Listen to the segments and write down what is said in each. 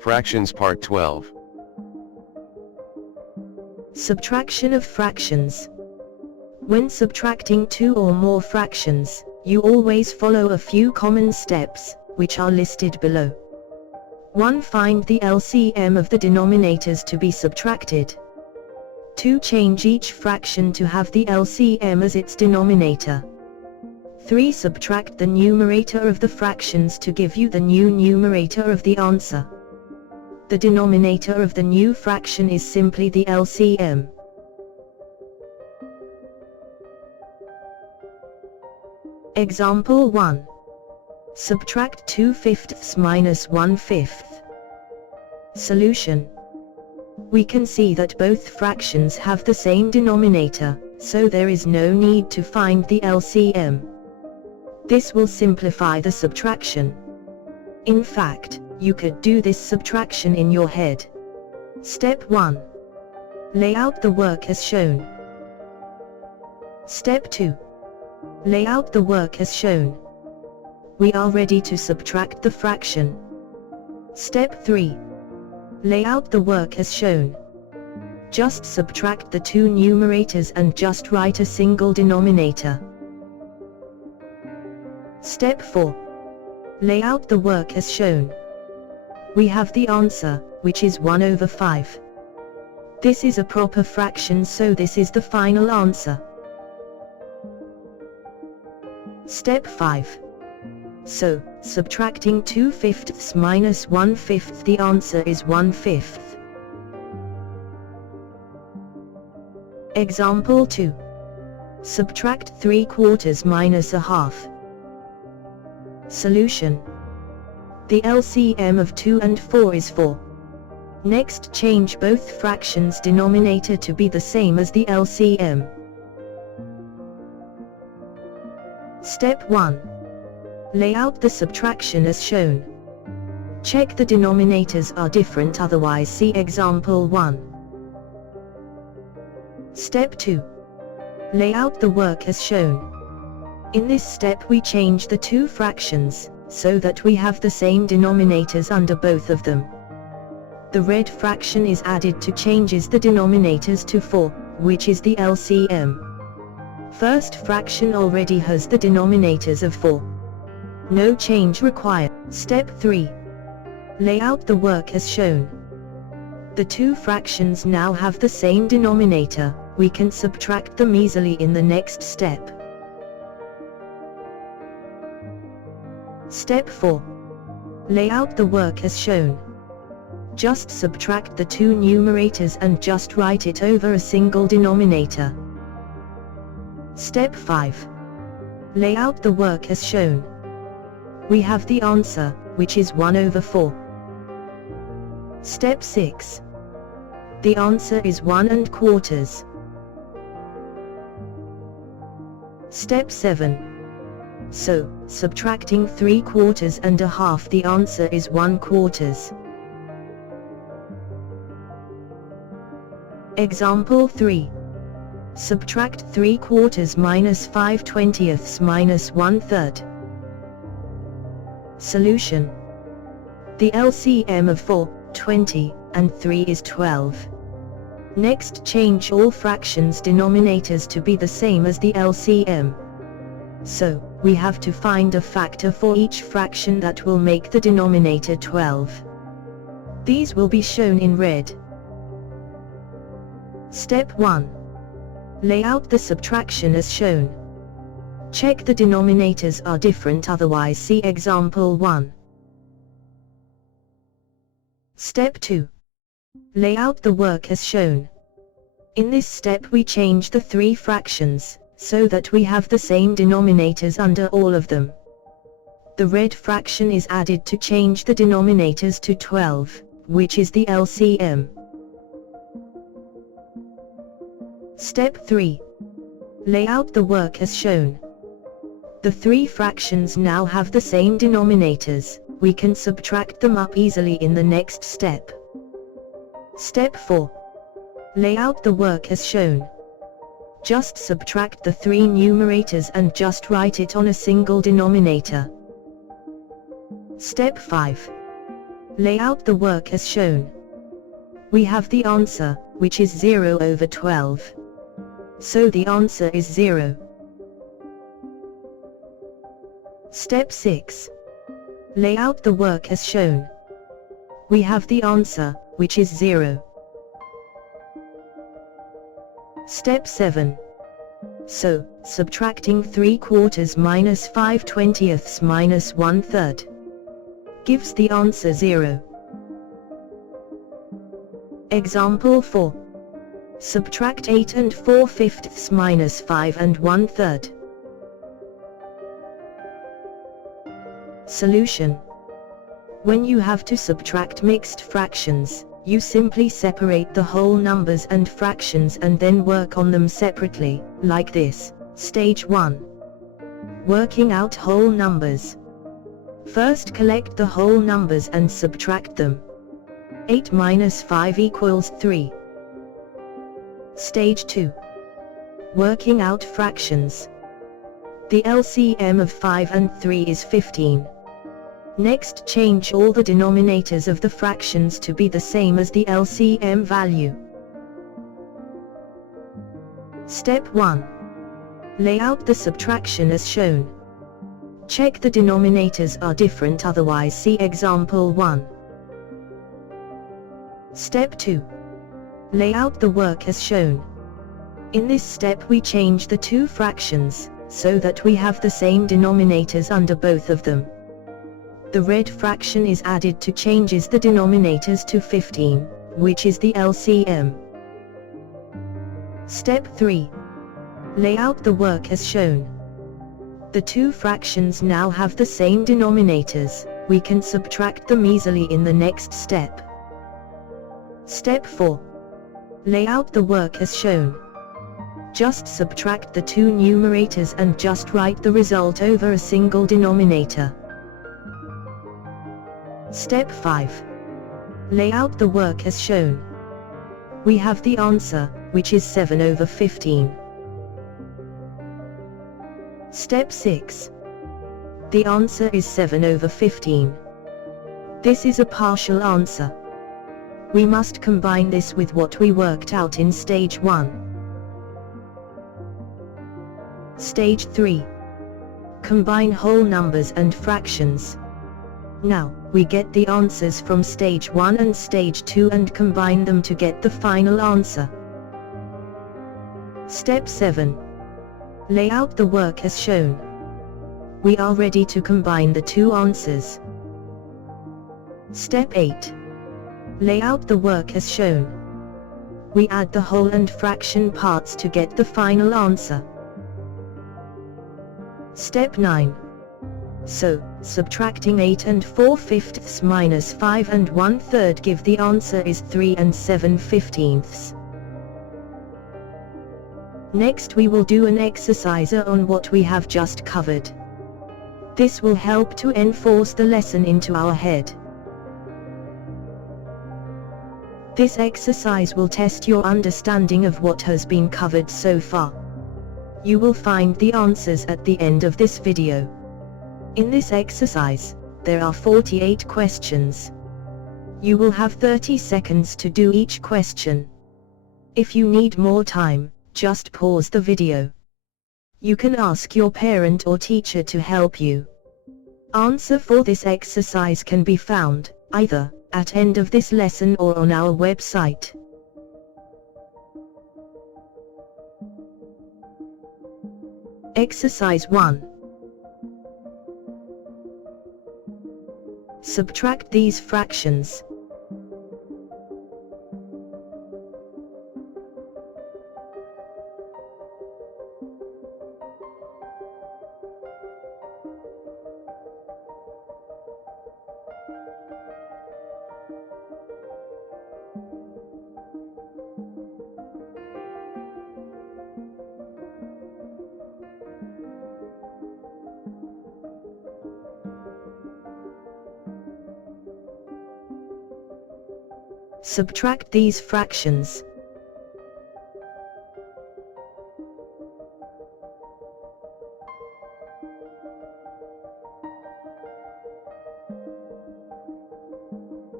Fractions Part 12. Subtraction of fractions. When subtracting two or more fractions, you always follow a few common steps, which are listed below. 1. Find the LCM of the denominators to be subtracted. 2. Change each fraction to have the LCM as its denominator. 3. Subtract the numerator of the fractions to give you the new numerator of the answer. The denominator of the new fraction is simply the LCM. Example 1. Subtract 2/5 minus 1/5. Solution. We can see that both fractions have the same denominator, so there is no need to find the LCM. This will simplify the subtraction. In fact, you could do this subtraction in your head. Step 1. Lay out the work as shown. Step 2. Lay out the work as shown. We are ready to subtract the fraction. Step 3. Lay out the work as shown. Just subtract the two numerators and just write a single denominator. Step 4. Lay out the work as shown. We have the answer, which is 1/5. This is a proper fraction, so this is the final answer. Step 5. So, subtracting 2/5 minus 1/5, the answer is 1/5. Example 2. Subtract 3/4 minus 1/2. Solution. The LCM of 2 and 4 is 4. Next, change both fractions' denominator to be the same as the LCM. Step 1. Lay out the subtraction as shown. Check the denominators are different, otherwise see example 1. Step 2. Lay out the work as shown. In this step we change the two fractions, so that we have the same denominators under both of them. The red fraction is added to changes the denominators to 4, which is the LCM. First fraction already has the denominators of 4. No change required. Step 3. Lay out the work as shown. The two fractions now have the same denominator, we can subtract them easily in the next step. Step 4. Lay out the work as shown. Just subtract the two numerators and just write it over a single denominator. Step 5. Lay out the work as shown. We have the answer, which is 1/4. Step 6. The answer is 1/4. Step 7. So, subtracting 3/4 and 1/2, the answer is 1/4. Example 3. Subtract 3/4 minus 5/20 minus 1/3. Solution. The LCM of 4, 20, and 3 is 12. Next, change all fractions' denominators to be the same as the LCM. So, we have to find a factor for each fraction that will make the denominator 12. These will be shown in red. Step 1. Lay out the subtraction as shown. Check the denominators are different, otherwise see example 1. Step 2. Lay out the work as shown. In this step we change the three fractions, so that we have the same denominators under all of them. The red fraction is added to change the denominators to 12, which is the LCM. Step 3. Lay out the work as shown. The three fractions now have the same denominators, we can subtract them up easily in the next step. Step 4. Lay out the work as shown. Just subtract the three numerators and just write it on a single denominator. Step 5. Lay out the work as shown. We have the answer, which is 0/12. So the answer is 0. Step 6. Lay out the work as shown. We have the answer, which is 0. Step 7. So, subtracting 3/4 minus 5/20 minus 1/3 gives the answer 0. Example 4. Subtract 8 4/5 minus 5 1/3. Solution. When you have to subtract mixed fractions, you simply separate the whole numbers and fractions and then work on them separately, like this. Stage 1. Working out whole numbers. First collect the whole numbers and subtract them. 8 minus 5 equals 3. Stage 2. Working out fractions. The LCM of 5 and 3 is 15. Next, change all the denominators of the fractions to be the same as the LCM value. Step 1. Lay out the subtraction as shown. Check the denominators are different, otherwise see example 1. Step 2. Lay out the work as shown. In this step we change the two fractions, so that we have the same denominators under both of them. The red fraction is added to changes the denominators to 15, which is the LCM. Step 3. Lay out the work as shown. The two fractions now have the same denominators, we can subtract them easily in the next step. Step 4. Lay out the work as shown. Just subtract the two numerators and just write the result over a single denominator. Step 5. Lay out the work as shown. We have the answer, which is 7/15. Step 6. The answer is 7/15. This is a partial answer. We must combine this with what we worked out in stage 1. Stage 3. Combine whole numbers and fractions. Now, we get the answers from stage 1 and stage 2 and combine them to get the final answer. Step 7. Lay out the work as shown. We are ready to combine the two answers. Step 8. Lay out the work as shown. We add the whole and fraction parts to get the final answer. Step 9. So, subtracting 8 4/5 minus 5 1/3 give the answer is 3 7/15. Next we will do an exercise on what we have just covered. This will help to enforce the lesson into our head. This exercise will test your understanding of what has been covered so far. You will find the answers at the end of this video. In this exercise, there are 48 questions. You will have 30 seconds to do each question. If you need more time, just pause the video. You can ask your parent or teacher to help you. Answer for this exercise can be found, either at end of this lesson or on our website. Exercise 1. Subtract these fractions. Subtract these fractions.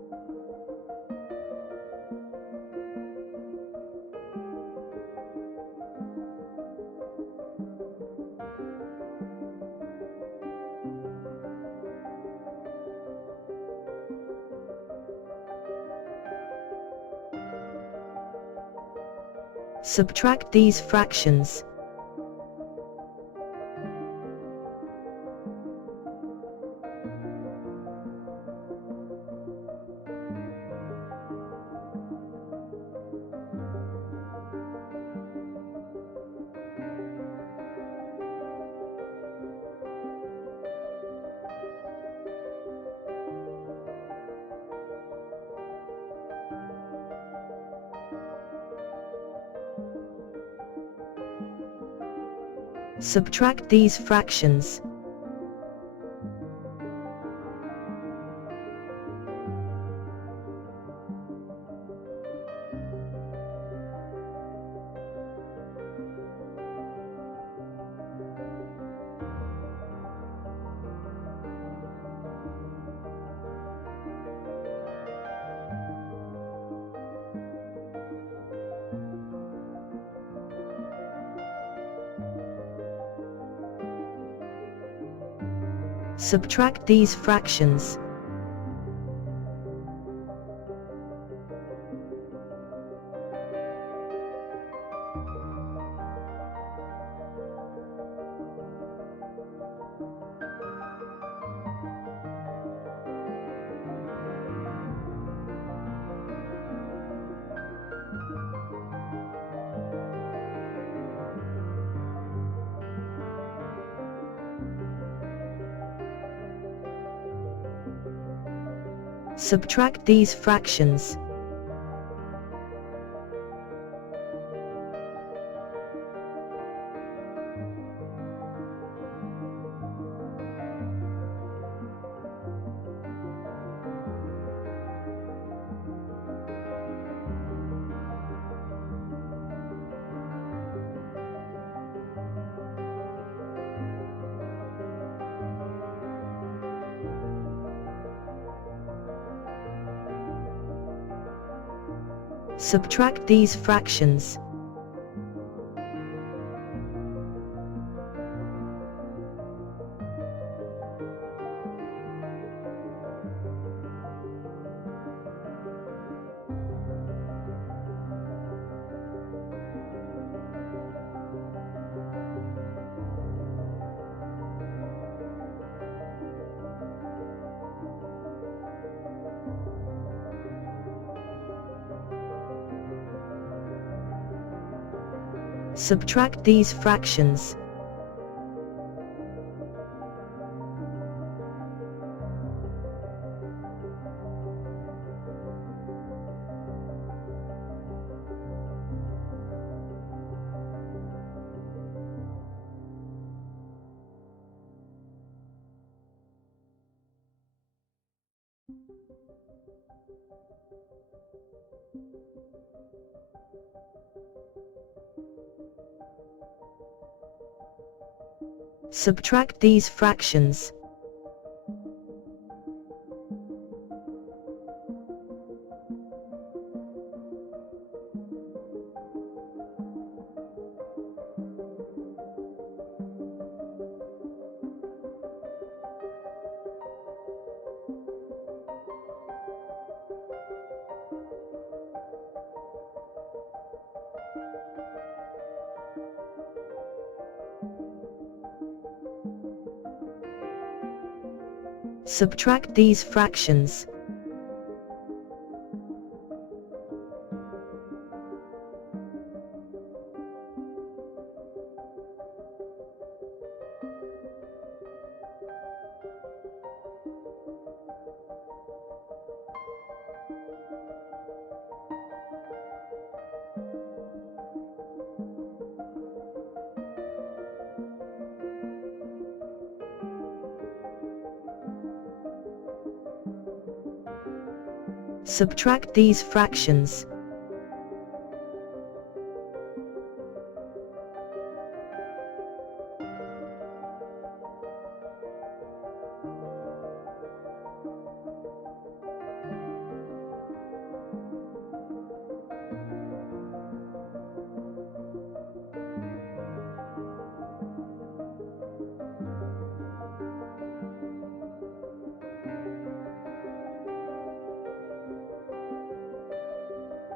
Subtract these fractions. Subtract these fractions. Subtract these fractions. Subtract these fractions. Subtract these fractions. Subtract these fractions. Subtract these fractions. Subtract these fractions. Subtract these fractions.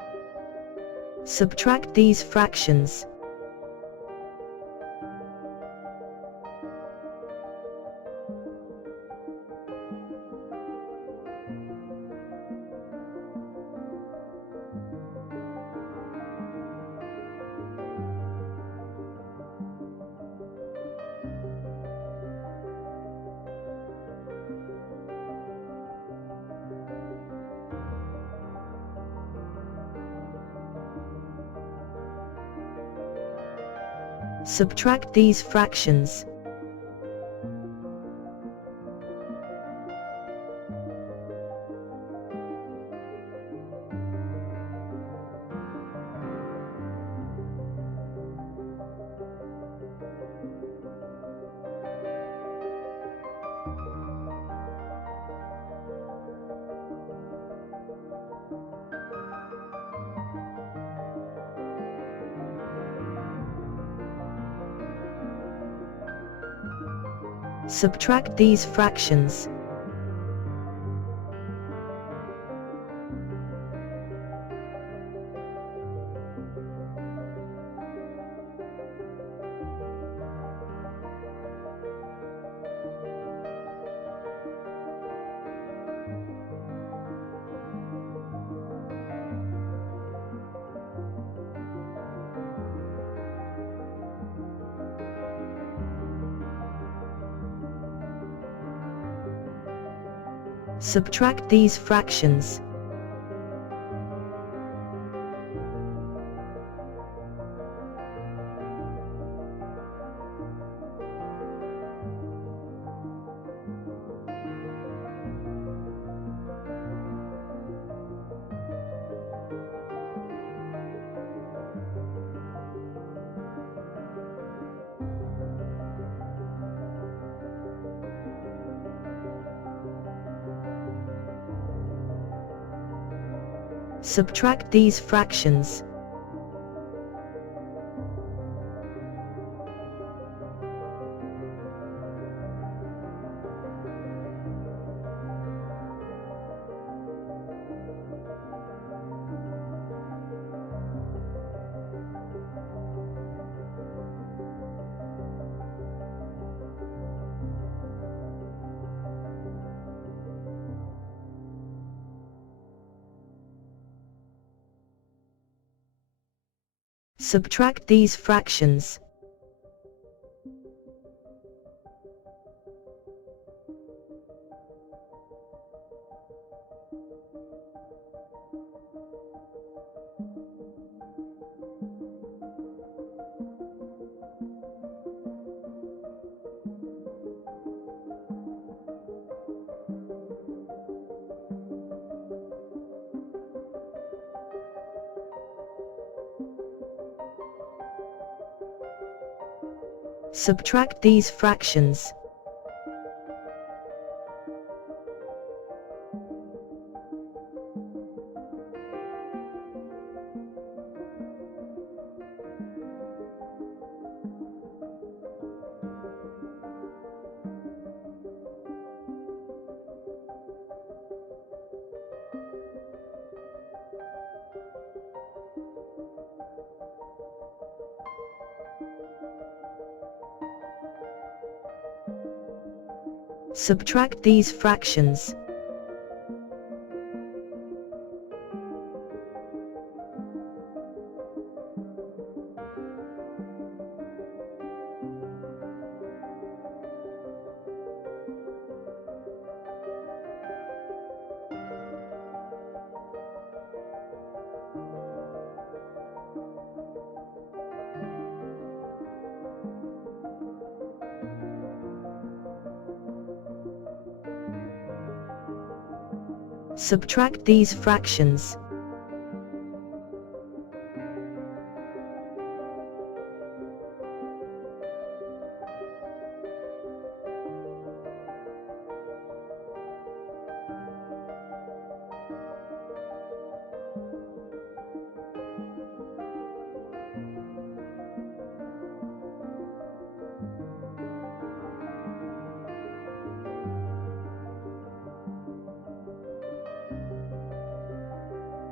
Subtract these fractions. Subtract these fractions. Subtract these fractions. Subtract these fractions. Subtract these fractions. Subtract these fractions. Subtract these fractions. Subtract these fractions. Subtract these fractions.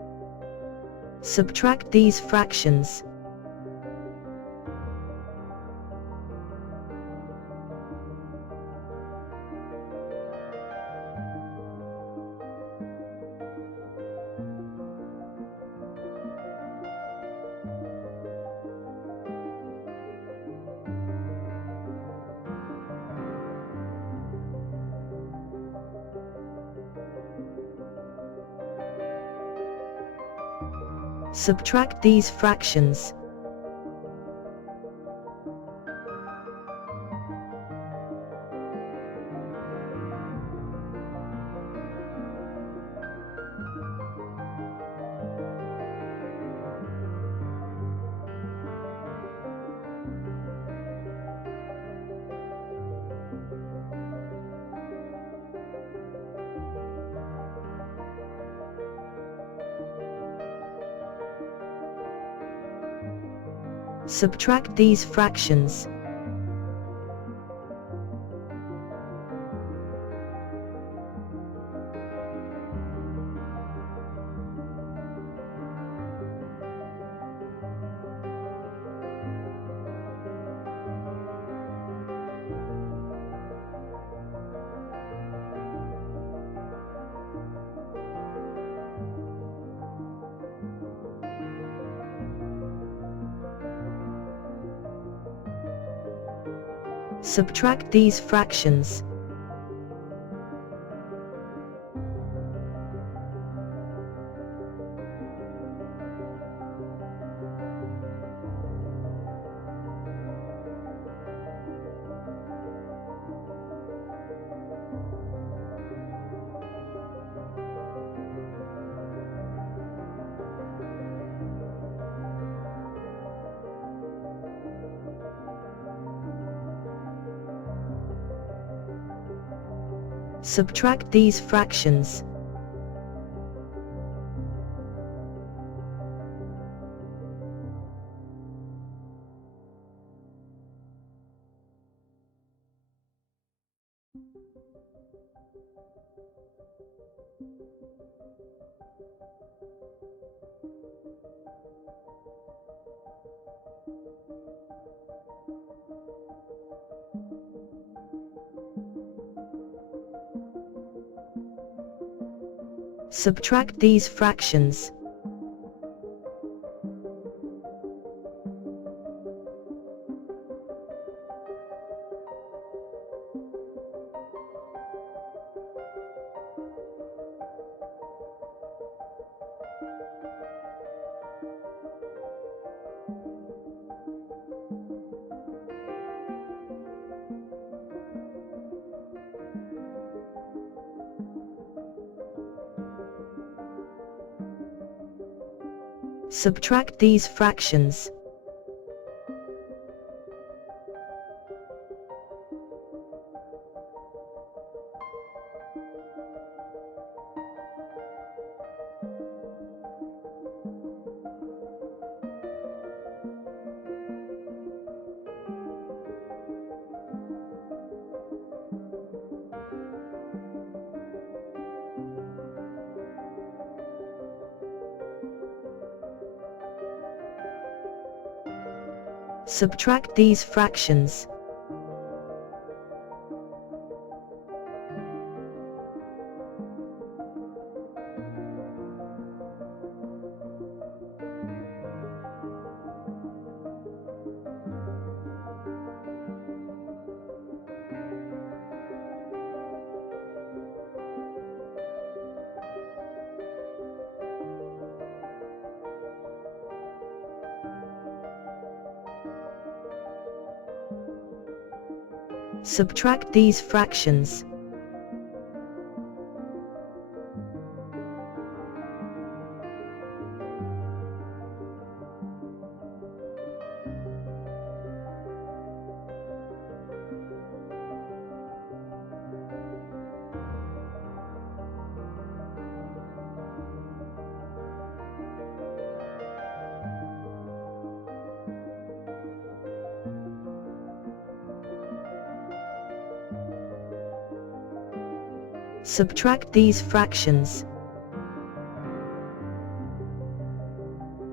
Subtract these fractions. Subtract these fractions. Subtract these fractions. Subtract these fractions. Subtract these fractions. Subtract these fractions. Subtract these fractions. Subtract these fractions. Subtract these fractions. Subtract these fractions.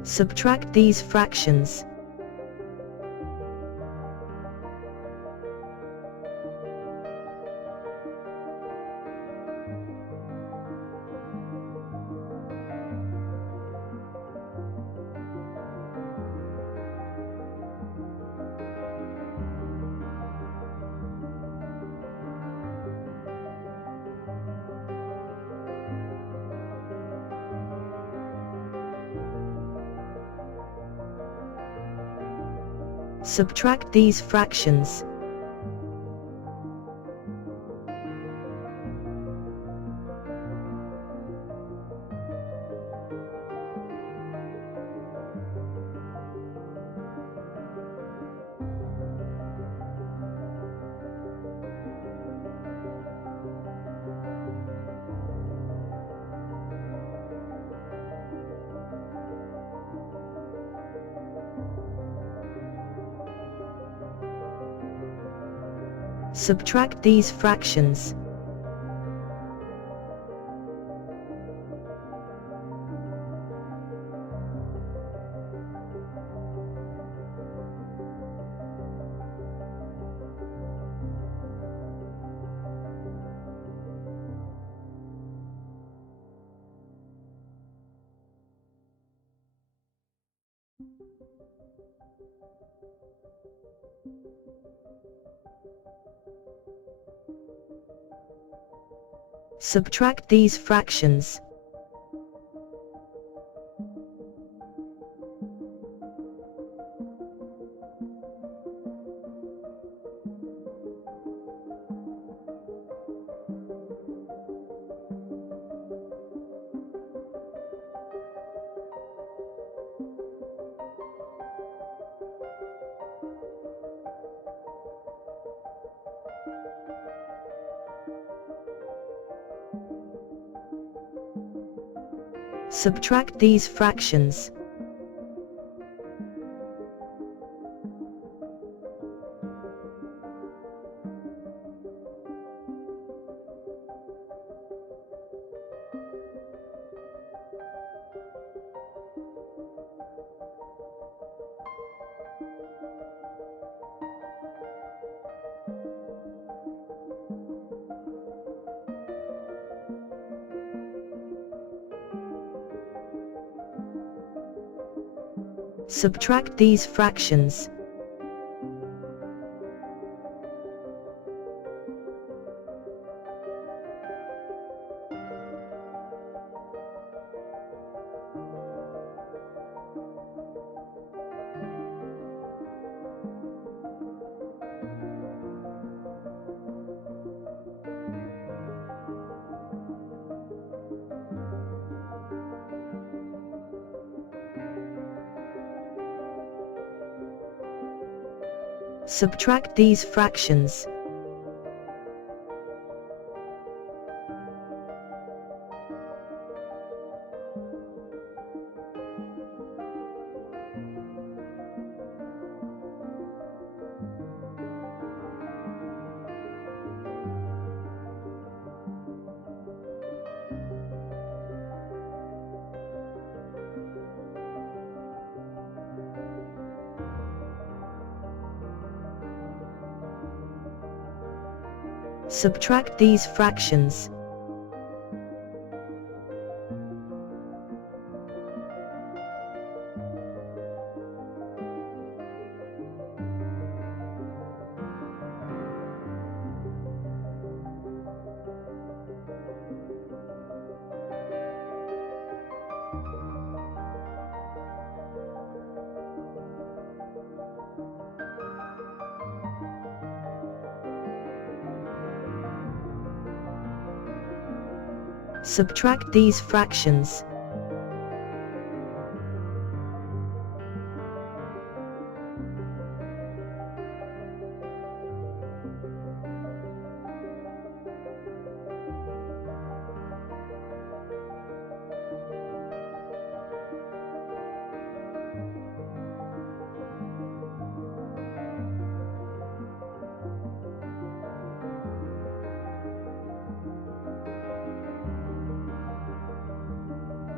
Subtract these fractions. Subtract these fractions. Subtract these fractions. Subtract these fractions. Subtract these fractions. Subtract these fractions. Subtract these fractions. Subtract these fractions. Subtract these fractions.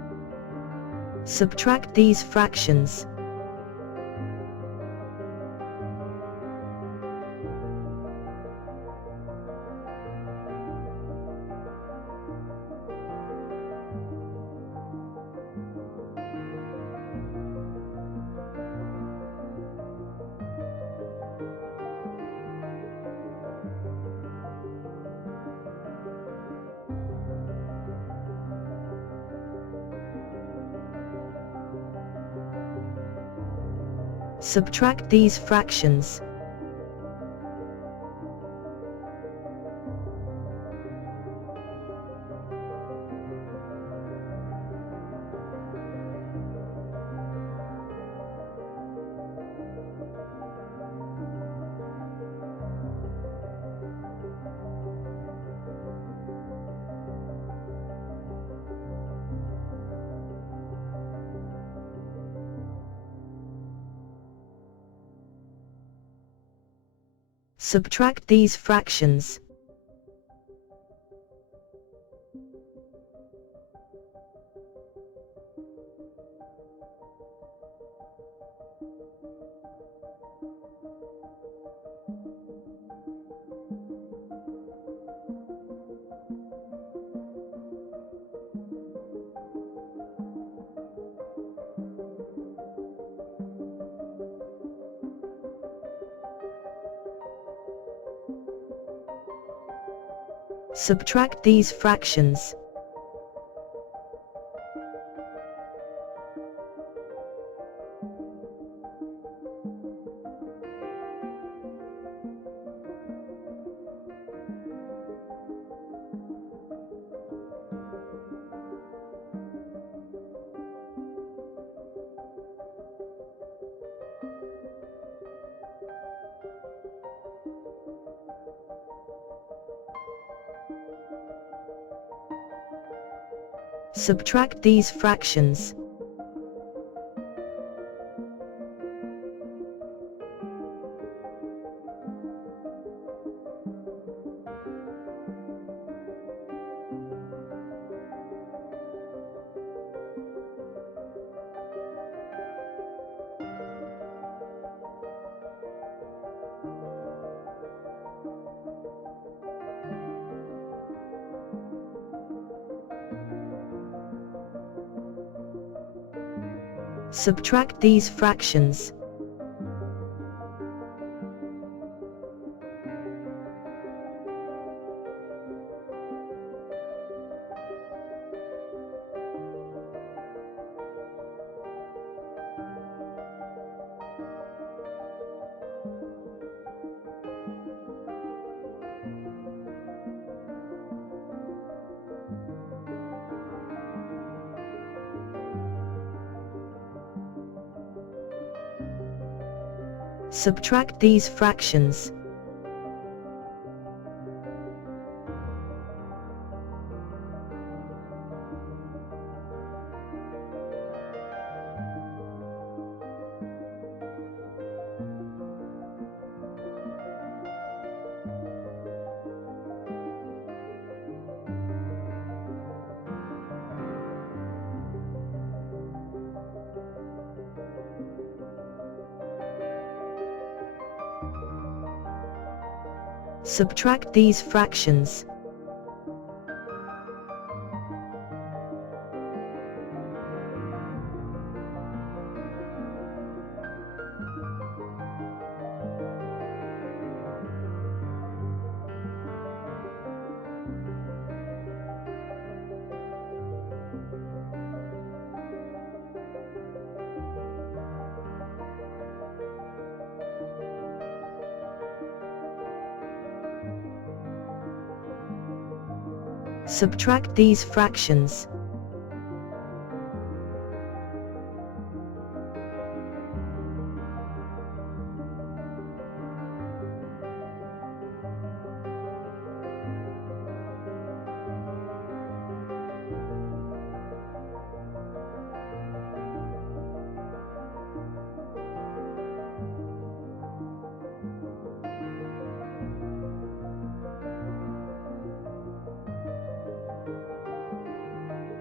Subtract these fractions. Subtract these fractions. Subtract these fractions. Subtract these fractions. Subtract these fractions. Subtract these fractions. Subtract these fractions. Subtract these fractions. Subtract these fractions.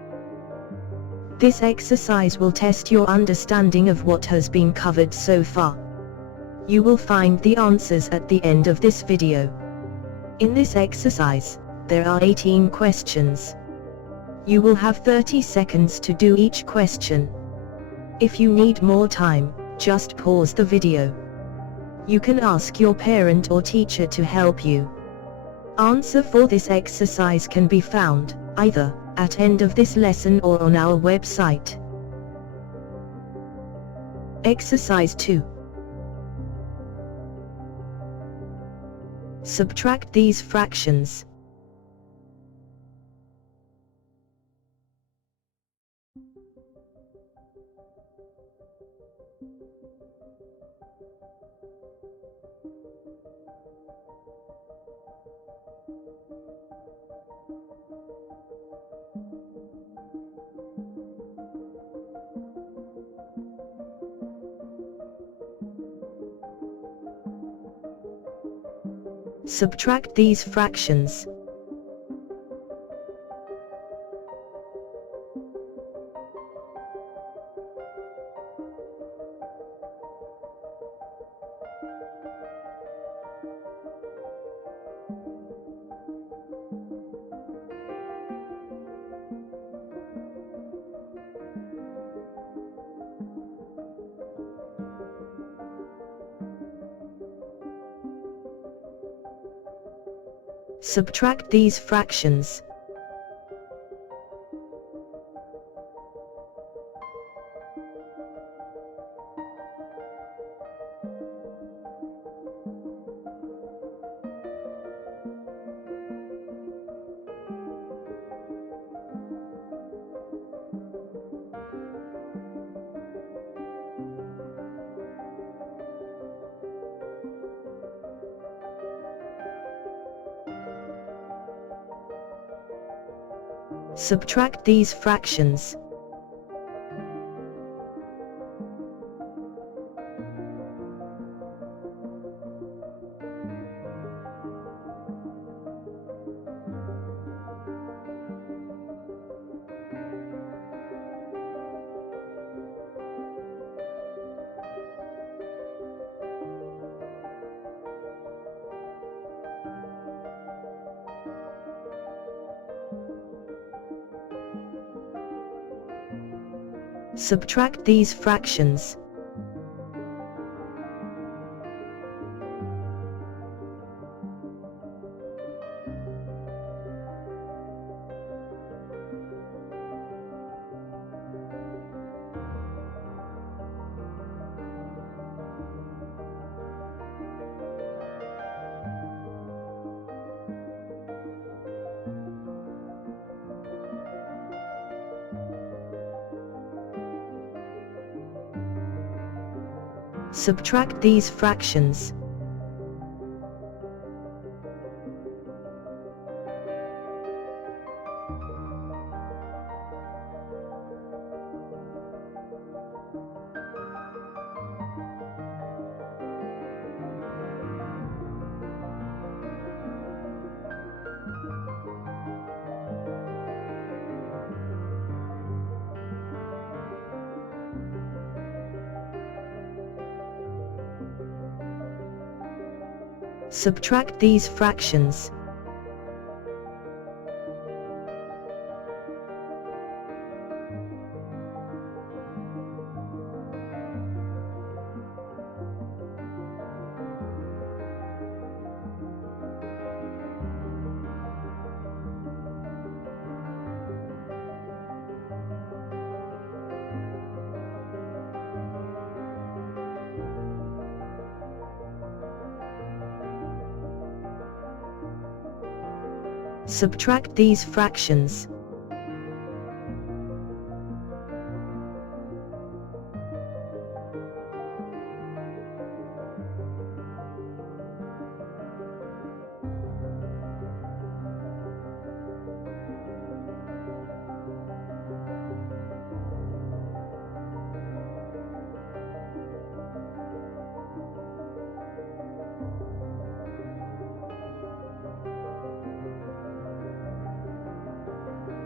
This exercise will test your understanding of what has been covered so far. You will find the answers at the end of this video. In this exercise, there are 18 questions. You will have 30 seconds to do each question. If you need more time, just pause the video. You can ask your parent or teacher to help you. Answer for this exercise can be found, either at end of this lesson or on our website. Exercise 2. Subtract these fractions. Subtract these fractions. Subtract these fractions. Subtract these fractions. Subtract these fractions. Subtract these fractions. Subtract these fractions. Subtract these fractions.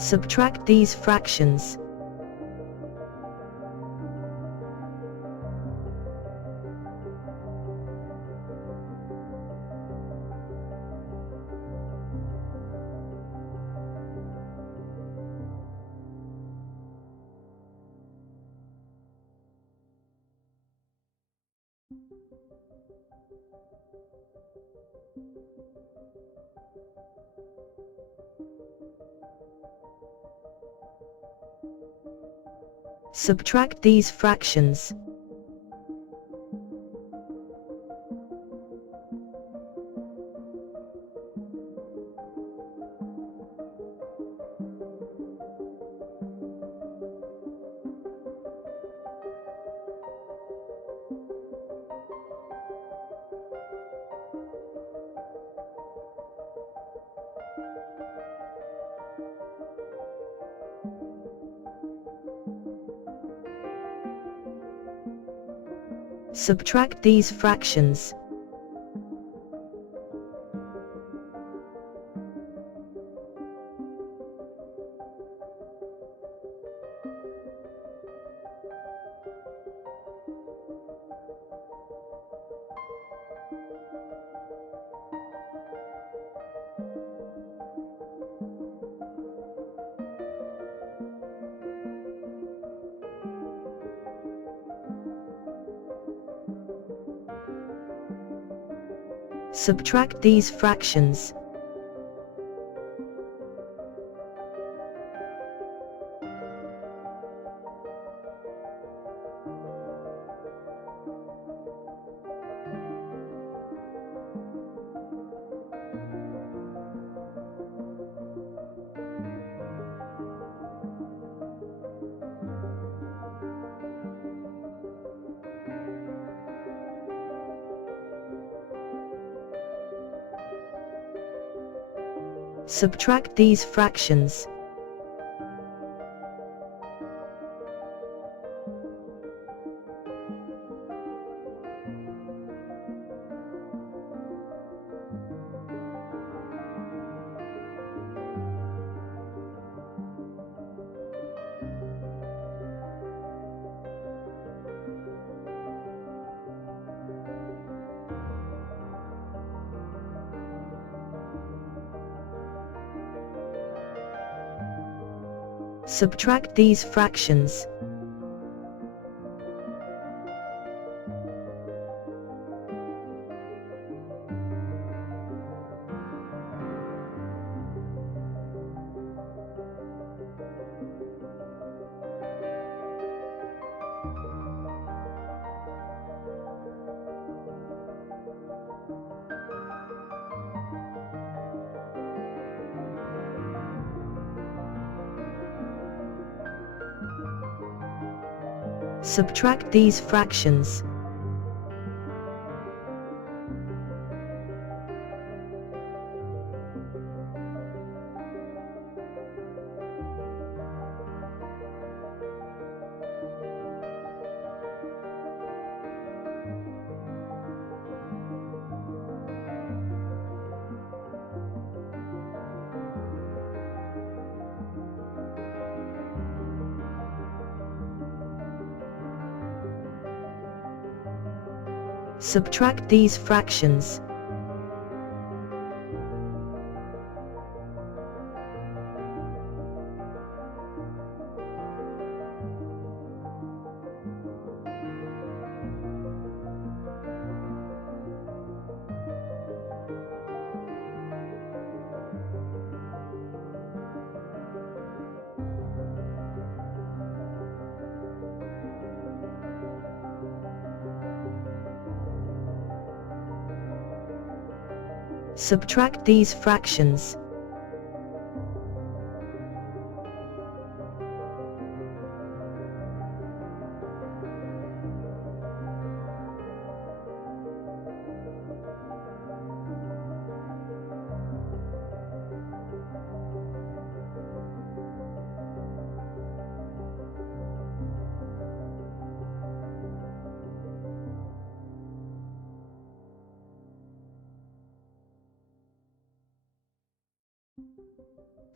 Subtract these fractions. Subtract these fractions. Subtract these fractions. Subtract these fractions. Subtract these fractions. Subtract these fractions. Subtract these fractions. Subtract these fractions. Subtract these fractions.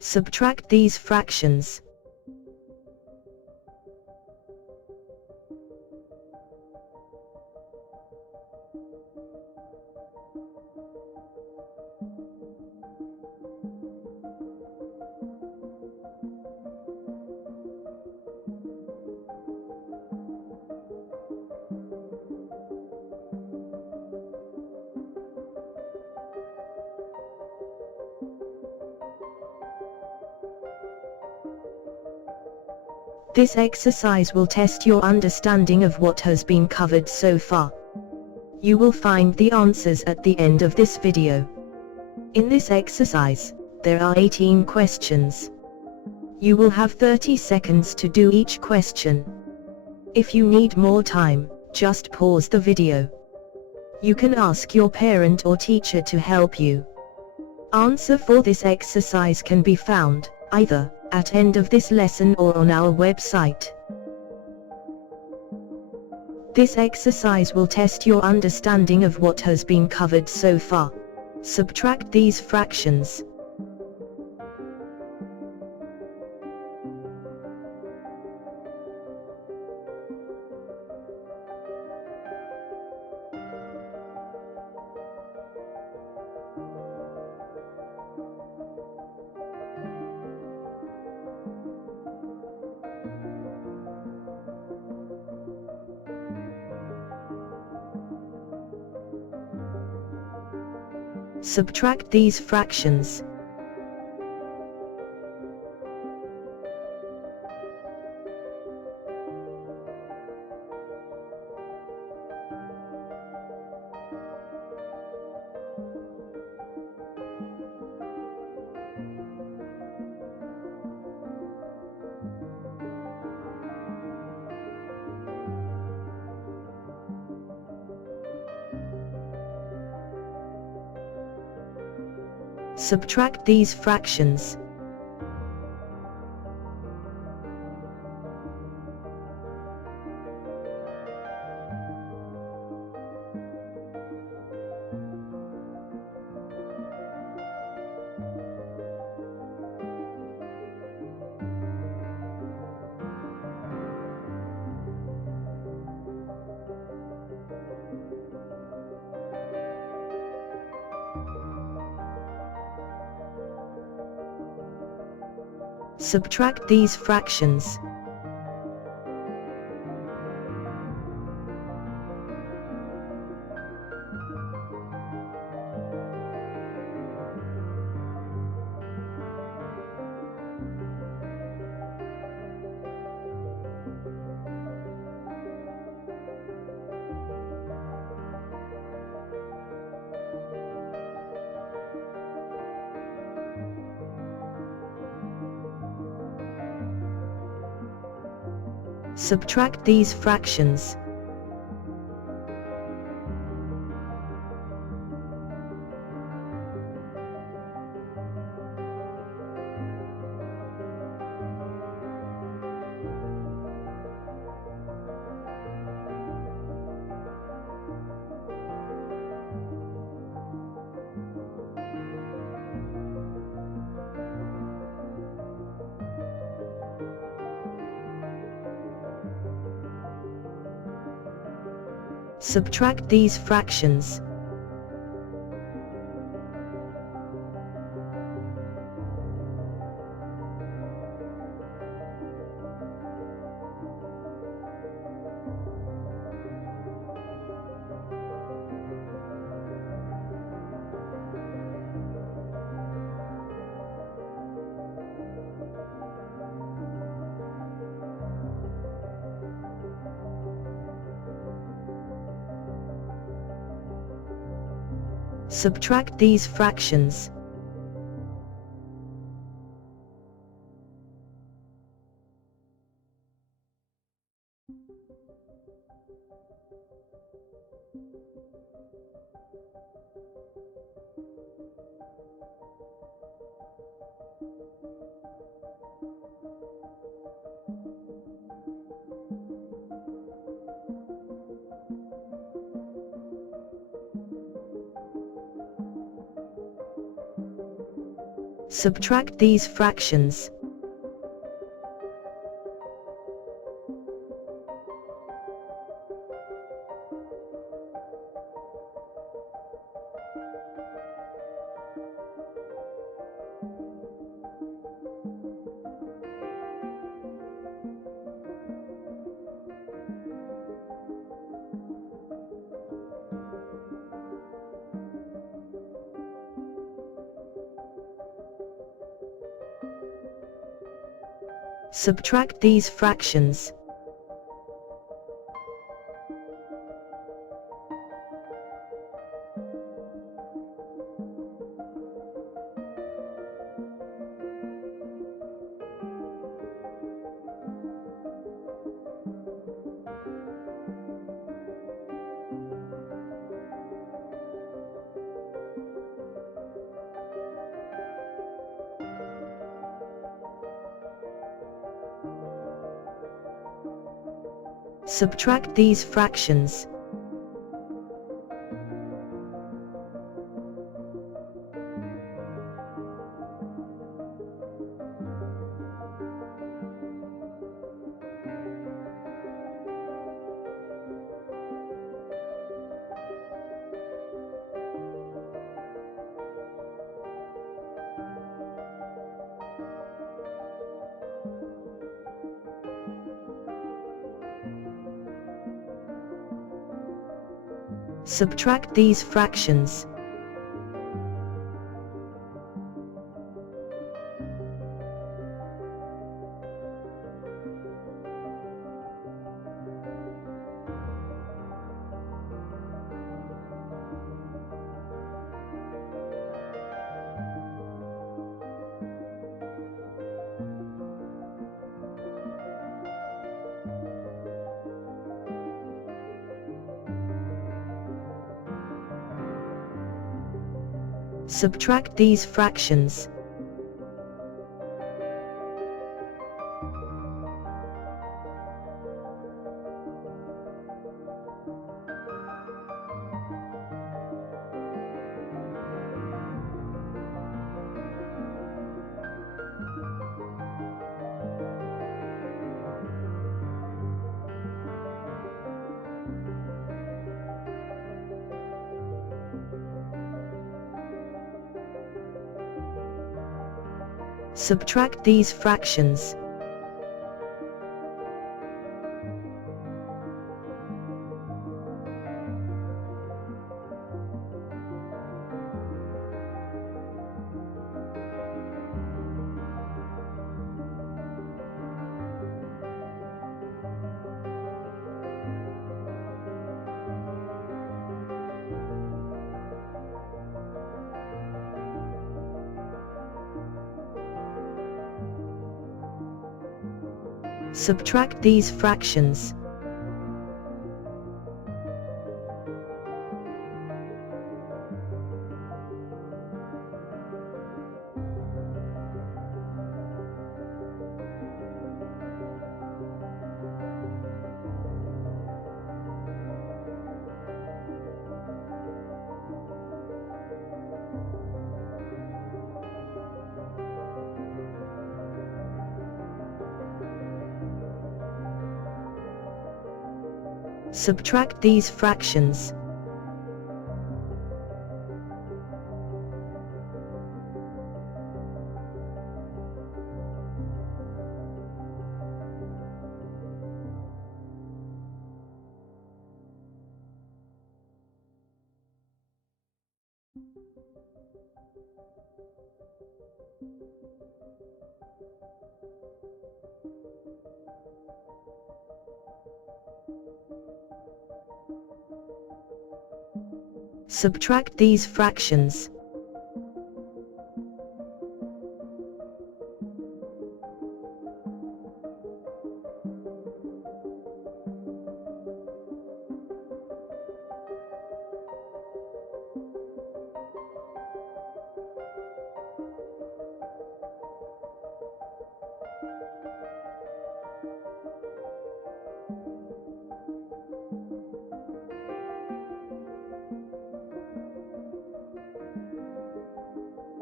Subtract these fractions. This exercise will test your understanding of what has been covered so far. You will find the answers at the end of this video. In this exercise, there are 18 questions. You will have 30 seconds to do each question. If you need more time, just pause the video. You can ask your parent or teacher to help you. Answer for this exercise can be found, either at end of this lesson or on our website. This exercise will test your understanding of what has been covered so far. Subtract these fractions. Subtract these fractions. Subtract these fractions. Subtract these fractions. Subtract these fractions. Subtract these fractions. Subtract these fractions. Subtract these fractions. Subtract these fractions. Subtract these fractions. Subtract these fractions. Subtract these fractions. Subtract these fractions. Subtract these fractions. Subtract these fractions. Subtract these fractions.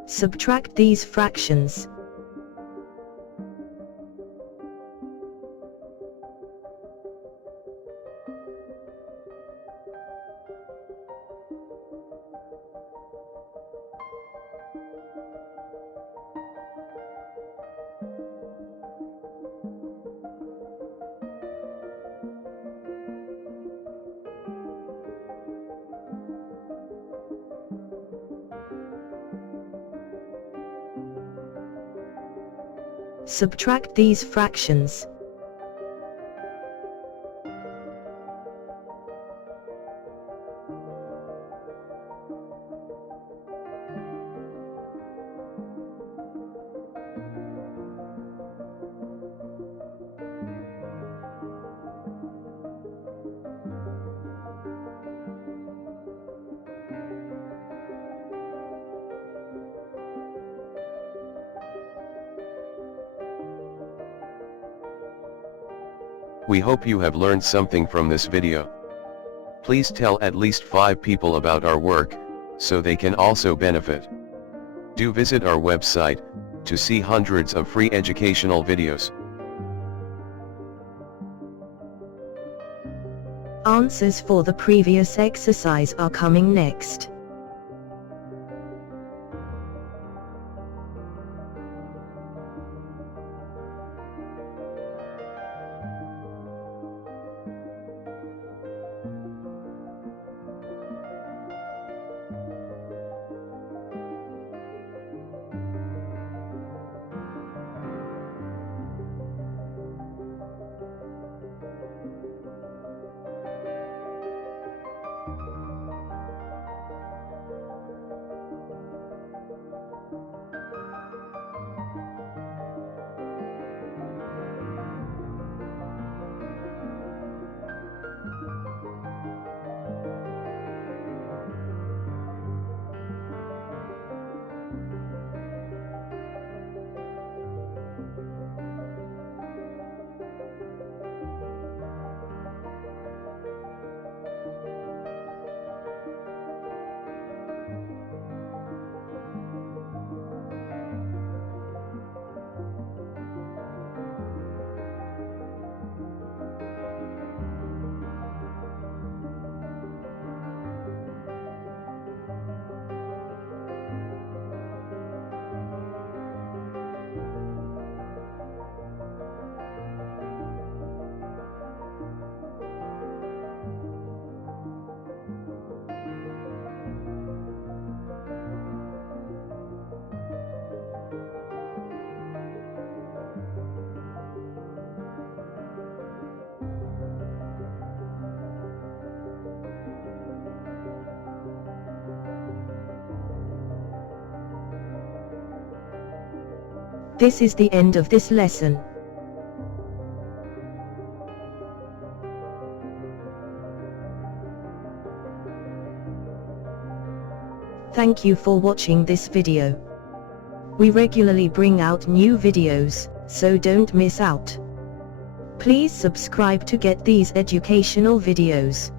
Subtract these fractions. Subtract these fractions. We hope you have learned something from this video. Please tell at least 5 people about our work, so they can also benefit. Do visit our website, to see hundreds of free educational videos. Answers for the previous exercise are coming next. This is the end of this lesson. Thank you for watching this video. We regularly bring out new videos, so don't miss out. Please subscribe to get these educational videos.